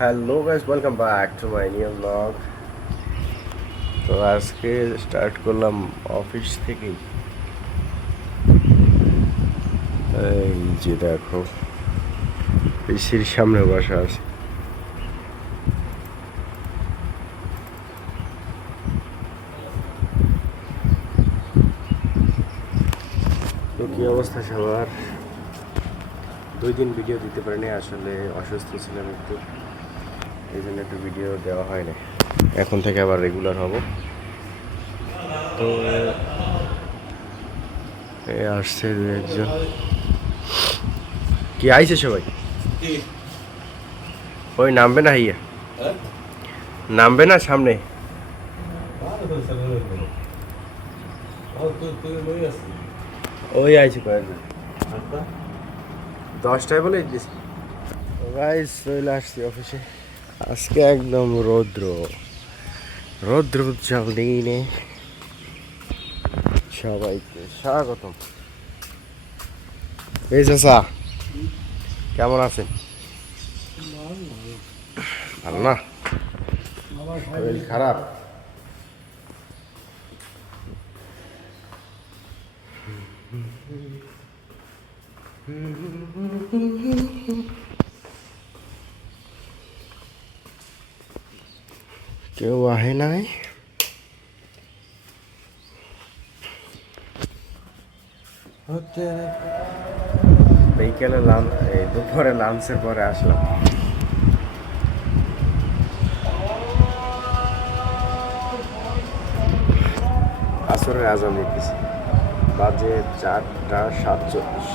Hello guys, welcome back to my new blog. তো আজকে start করলাম অফিস থেকেই। এই যে দেখো, পিসির সামনে বসা আছে। তো কী অবস্থা সবার? 2 দিন ভিডিও দিতে পারিনি, আসলে অসুস্থ ছিলাম একটু, এই জন্য একটু ভিডিও দেওয়া হয়নি। এখন থেকে আবার রেগুলার হব। তো আসছে দু একজন। কি আইছে সবাই? ওই নামবে না হাইয়া, নামবে না সামনে। ওই আইছে কয়েকজন, 10টায় বলে দিয়েছি। গাইস চলে আসছি অফিসে। আজকে একদম রৌদ্র রৌদ্র উজ্জ্বল দিনে সবাইকে স্বাগতম। এই চাচা, কেমন আছেন? ভালো না? শরীর খারাপ? কেউ আহে নাই? বিকেলে দুপুরে লাঞ্চের পরে আসলাম। আসরের আজান দিতেছি, বাজে 4টা 47।